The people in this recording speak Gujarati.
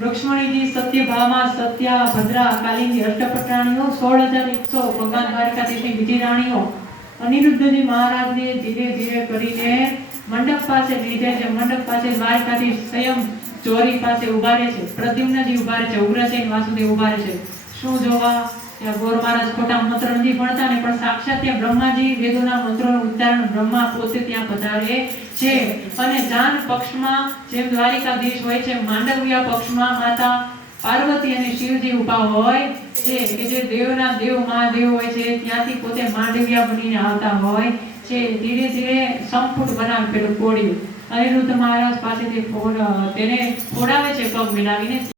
रुक्ष्मणी सत्यभामा सत्या भद्रा कालिंदी अष्टपटराणियों 16,100 भगवान द्वारकाधीशनी बीजी राणियों अनिरुद्ध जी महाराज ने धीरे धीरे करीने मंडप पासे लीधे छे। मंडप पासे द्वारकाधीश स्वयं ચોરી પાસે ઉભા રહે છે, પ્રદ્યુમ્નજી ઉભા રહે છે, ઉગ્રસેન વાસુદેવ ઉભા રહે છે। શું જોવા? ત્યાં ગોર મહારાજ ખોટા મંત્ર નથી ભણતા ને, પણ સાક્ષાત ત્યાં બ્રહ્માજી વેદોના મંત્રોનું ઉચ્ચારણ બ્રહ્મા પોતે ત્યાં પધારે છે। અને જાન પક્ષમાં જેમ દ્વારિકાધીશ હોય છે, માંડવ્યા પક્ષમાં માતા પાર્વતી અને શિવજી ઉભા હોય છે કે જે દેવના દેવ મહાદેવ હોય છે, ત્યાંથી પોતે માંડવ્યા બનીને આવતા હોય છે। ધીરે ધીરે સંપુટ બનાવે પેલું કોળિયું અનિરુદ્ધ મહારાજ પાસેથી તેને ફોડાવે છે પગ મિલાવીને।